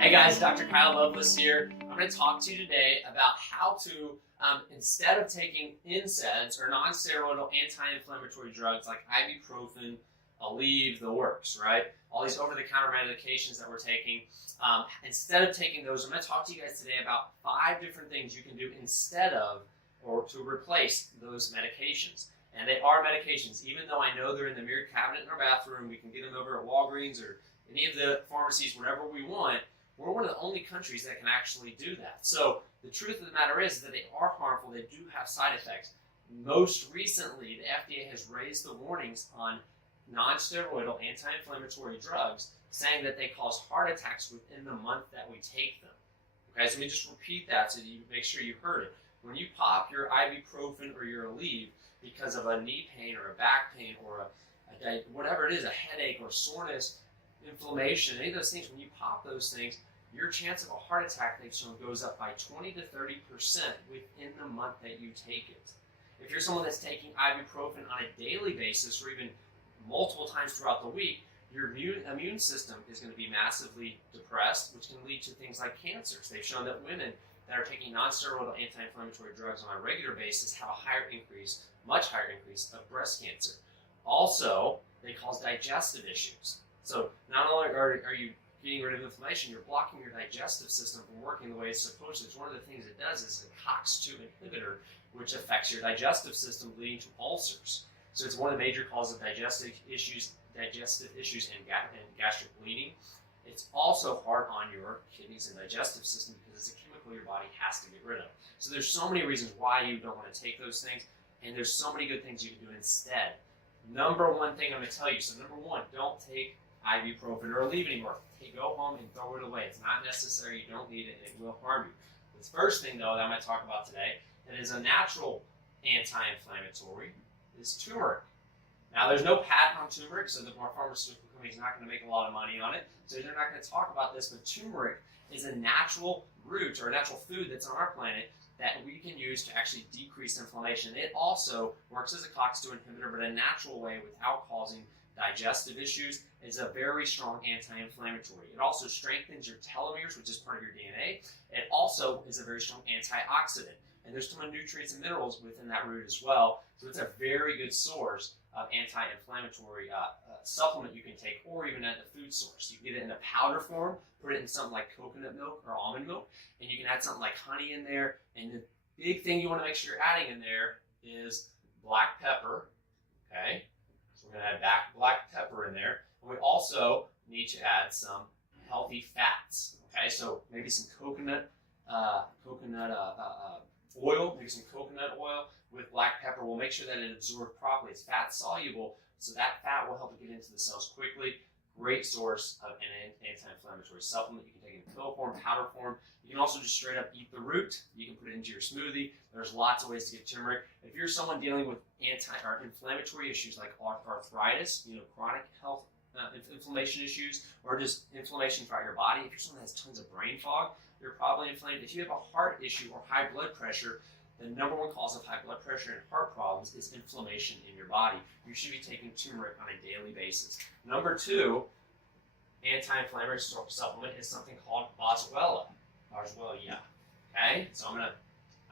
Hey guys, Dr. Kyle Loveless here. I'm going to talk to you today about how to, instead of taking NSAIDs or non-steroidal anti-inflammatory drugs like ibuprofen, Aleve, the works, right? All these over-the-counter medications that we're taking, instead of taking those, I'm going to talk to you guys today about 5 different things you can do instead of or to replace those medications. And they are medications, even though I know they're in the mirrored cabinet in our bathroom. We can get them over at Walgreens or any of the pharmacies, wherever we want. We're one of the only countries that can actually do that. So the truth of the matter is that they are harmful. They do have side effects. Most recently, the FDA has raised the warnings on non-steroidal anti-inflammatory drugs, saying that they cause heart attacks within the month that we take them. Okay, so let me just repeat that so you make sure you heard it. When you pop your ibuprofen or your Aleve because of a knee pain or a back pain or whatever it is, a headache or soreness, inflammation, any of those things, when you pop those things, your chance of a heart attack, they've shown, goes up by 20 to 30% within the month that you take it. If you're someone that's taking ibuprofen on a daily basis or even multiple times throughout the week, your immune system is going to be massively depressed, which can lead to things like cancers. They've shown that women that are taking non-steroidal anti-inflammatory drugs on a regular basis have a higher increase, much higher increase of breast cancer. Also, they cause digestive issues. So not only are you getting rid of inflammation, you're blocking your digestive system from working the way it's supposed to. It's one of the things it does is a COX-2 inhibitor, which affects your digestive system, leading to ulcers. So it's one of the major causes of digestive issues and gastric bleeding. It's also hard on your kidneys and digestive system because it's a chemical your body has to get rid of. So there's so many reasons why you don't want to take those things, and there's so many good things you can do instead. Number one thing I'm going to tell you, so number one, don't take ibuprofen or Aleve anymore. Go home and throw it away. It's not necessary. You don't need it, and it will harm you. The first thing, though, that I'm going to talk about today that is a natural anti-inflammatory is turmeric. Now, there's no patent on turmeric, so the pharmaceutical company is not going to make a lot of money on it, so they're not going to talk about this, but turmeric is a natural root or a natural food that's on our planet that we can use to actually decrease inflammation. It also works as a COX-2 inhibitor, but a natural way without causing digestive issues. Is a very strong anti-inflammatory. It also strengthens your telomeres, which is part of your DNA. It also is a very strong antioxidant. And there's some nutrients and minerals within that root as well. So it's a very good source of anti-inflammatory supplement you can take, or even at the food source. You can get it in a powder form, put it in something like coconut milk or almond milk, and you can add something like honey in there. And the big thing you want to make sure you're adding in there is black pepper. Okay, so we're going to add black pepper in there. And we also need to add some healthy fats. Okay, so maybe some coconut oil, maybe some coconut oil with black pepper. We'll make sure that it absorbs properly. It's fat soluble, so that fat will help it get into the cells quickly. Great source of an anti-inflammatory supplement. You can take it in pill form, powder form. You can also just straight up eat the root. You can put it into your smoothie. There's lots of ways to get turmeric. If you're someone dealing with inflammatory issues like arthritis, chronic health inflammation issues, or just inflammation throughout your body, if you're someone that has tons of brain fog, you're probably inflamed. If you have a heart issue or high blood pressure, the number one cause of high blood pressure and heart problems is inflammation in your body. You should be taking turmeric on a daily basis. Number 2, anti-inflammatory supplement is something called Boswellia. Okay? So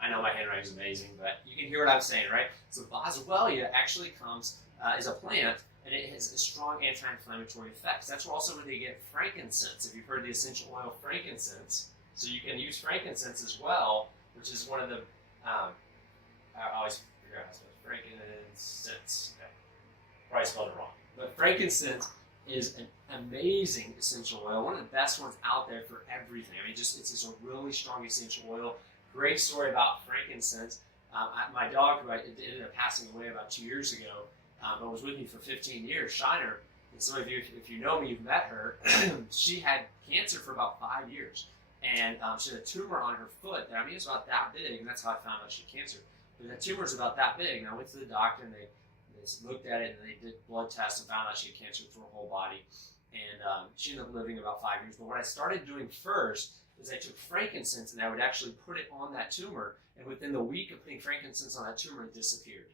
I know my handwriting is amazing, but you can hear what I'm saying, right? So Boswellia actually is a plant, and it has a strong anti-inflammatory effects. That's also where they get frankincense. If you've heard the essential oil frankincense, so you can use frankincense as well, which is one of the I always figure out how to spell frankincense. Okay. Probably spelled it wrong. But frankincense is an amazing essential oil, one of the best ones out there for everything. I mean, it's just a really strong essential oil. Great story about frankincense. My dog, who ended up passing away about 2 years ago, but was with me for 15 years, Shiner, and some of you, if you know me, you've met her, she had cancer for about 5 years. And she had a tumor on her foot that, it was about that big, and that's how I found out she had cancer. But that tumor was about that big, and I went to the doctor, and they looked at it, and they did blood tests and found out she had cancer through her whole body. And she ended up living about 5 years. But what I started doing first is I took frankincense, and I would actually put it on that tumor, and within the week of putting frankincense on that tumor, it disappeared.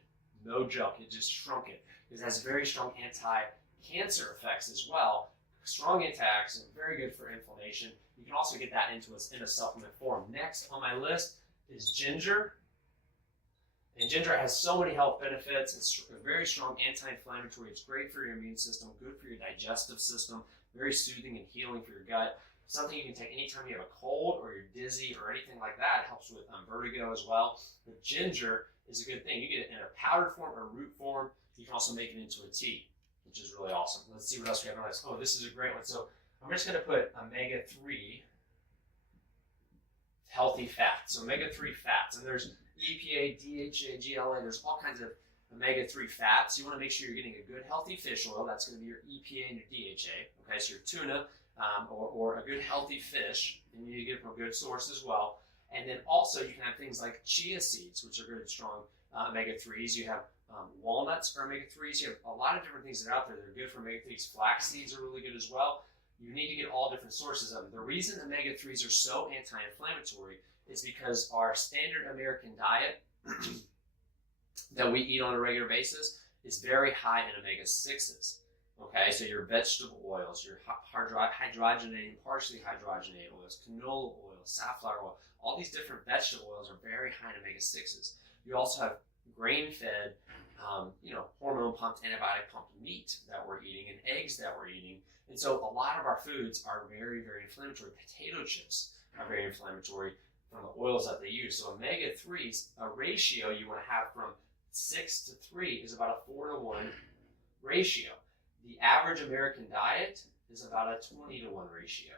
No joke, it just shrunk it. It has very strong anti-cancer effects as well, strong antioxidant, very good for inflammation. You can also get that in a supplement form. Next on my list is ginger. And ginger has so many health benefits. It's a very strong anti-inflammatory. It's great for your immune system, good for your digestive system, very soothing and healing for your gut. Something you can take anytime you have a cold or you're dizzy or anything like that. It helps with vertigo as well. But ginger is a good thing. You get it in a powdered form or root form. You can also make it into a tea, which is really awesome. Let's see what else we have on this. Oh, this is a great one. So I'm just going to put omega-3 healthy fats. So omega-3 fats. And there's EPA, DHA, GLA. There's all kinds of omega-3 fats. You want to make sure you're getting a good healthy fish oil. That's going to be your EPA and your DHA. Okay, so your tuna or a good healthy fish, and you need to get it from a good source as well. And then also you can have things like chia seeds, which are good strong omega-3s. You have walnuts are omega-3s. You have a lot of different things that are out there that are good for omega-3s. Flax seeds are really good as well. You need to get all different sources of them. The reason omega-3s are so anti-inflammatory is because our standard American diet that we eat on a regular basis is very high in omega-6s. Okay, so your vegetable oils, your hydrogenated, partially hydrogenated oils, canola oil, safflower oil, all these different vegetable oils are very high in omega-6s. You also have grain-fed, hormone pumped, antibiotic pumped meat that we're eating and eggs that we're eating. And so a lot of our foods are very, very inflammatory. Potato chips are very inflammatory from the oils that they use. So omega-3s, a ratio you want to have from 6 to 3 is about a 4-to-1 ratio. The average American diet is about a 20-to-1 ratio.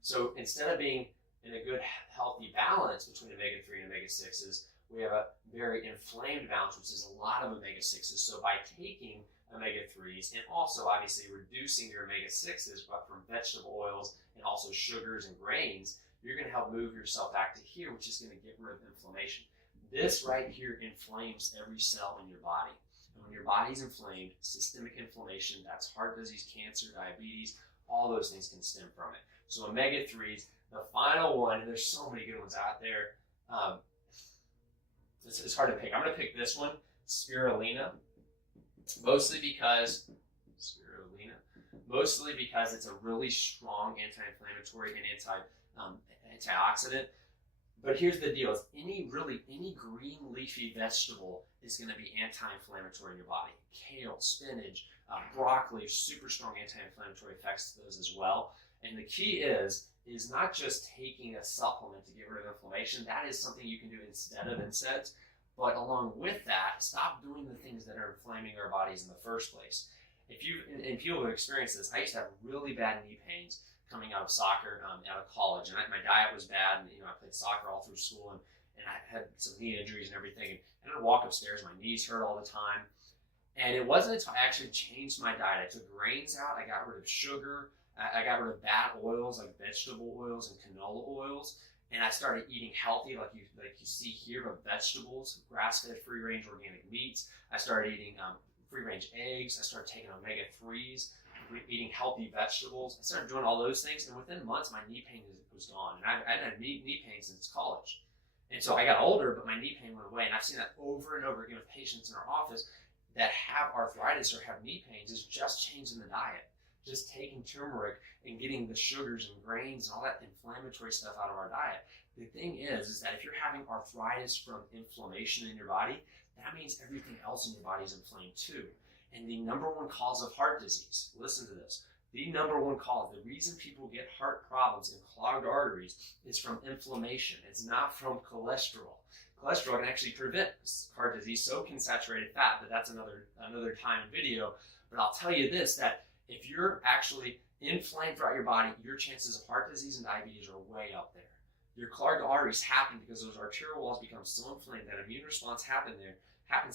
So instead of being in a good, healthy balance between omega-3 and omega-6s, we have a very inflamed balance, which is a lot of omega-6s. So by taking omega-3s and also obviously reducing your omega-6s, but from vegetable oils and also sugars and grains, you're going to help move yourself back to here, which is going to get rid of inflammation. This right here inflames every cell in your body. And when your body's inflamed, systemic inflammation, that's heart disease, cancer, diabetes, all those things can stem from it. So omega-3s, the final one, and there's so many good ones out there. It's hard to pick. I'm going to pick this one, Spirulina, mostly because it's a really strong anti-inflammatory and antioxidant. But here's the deal: any green leafy vegetable is going to be anti-inflammatory in your body. Kale, spinach, broccoli, super strong anti-inflammatory effects to those as well. And the key is not just taking a supplement to get rid of inflammation. That is something you can do instead of NSAIDs. But along with that, stop doing the things that are inflaming our bodies in the first place. If people have experienced this, I used to have really bad knee pains coming out of soccer, out of college, and my diet was bad, and I played soccer all through school, and I had some knee injuries and everything, and I'd walk upstairs, my knees hurt all the time, and it wasn't until I actually changed my diet. I took grains out, I got rid of sugar, I got rid of bad oils like vegetable oils and canola oils, and I started eating healthy, like you see here, but vegetables, grass-fed, free-range organic meats. I started eating free-range eggs. I started taking omega-3s, eating healthy vegetables. I started doing all those things, and within months, my knee pain was gone. And I hadn't had knee pain since college. And so I got older, but my knee pain went away. And I've seen that over and over again with patients in our office that have arthritis or have knee pains, is just changing the diet. Just taking turmeric and getting the sugars and grains and all that inflammatory stuff out of our diet. The thing is that if you're having arthritis from inflammation in your body, that means everything else in your body is inflamed too. And the number one cause of heart disease, listen to this, the number one cause, the reason people get heart problems and clogged arteries is from inflammation. It's not from cholesterol. Cholesterol can actually prevent heart disease, so can saturated fat, but that's another time and video. But I'll tell you this, that if you're actually inflamed throughout your body, your chances of heart disease and diabetes are way up there. Your clogged arteries happen because those arterial walls become so inflamed that immune response happens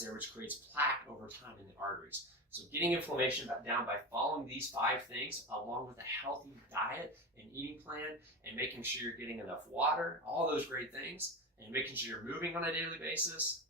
there, which creates plaque over time in the arteries. So getting inflammation down by following these 5 things, along with a healthy diet and eating plan, and making sure you're getting enough water, all those great things, and making sure you're moving on a daily basis,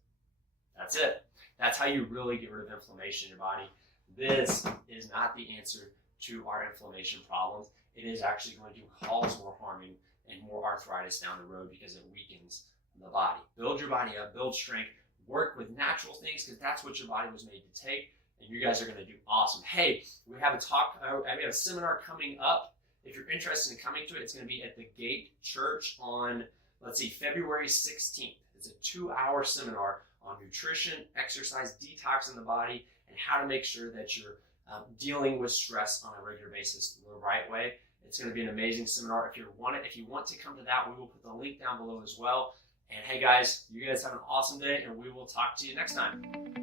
that's it. That's how you really get rid of inflammation in your body. This is not the answer to our inflammation problems. It is actually going to cause more harming and more arthritis down the road because it weakens the body. Build your body up, build strength, work with natural things because that's what your body was made to take, and you guys are going to do awesome. Hey, we have a seminar coming up. If you're interested in coming to it, it's going to be at the Gate Church on, February 16th. It's a 2-hour seminar on nutrition, exercise, detoxing the body, and how to make sure that you're dealing with stress on a regular basis the right way. It's going to be an amazing seminar. If you want to come to that, we will put the link down below as well. And hey guys, you guys have an awesome day, and we will talk to you next time.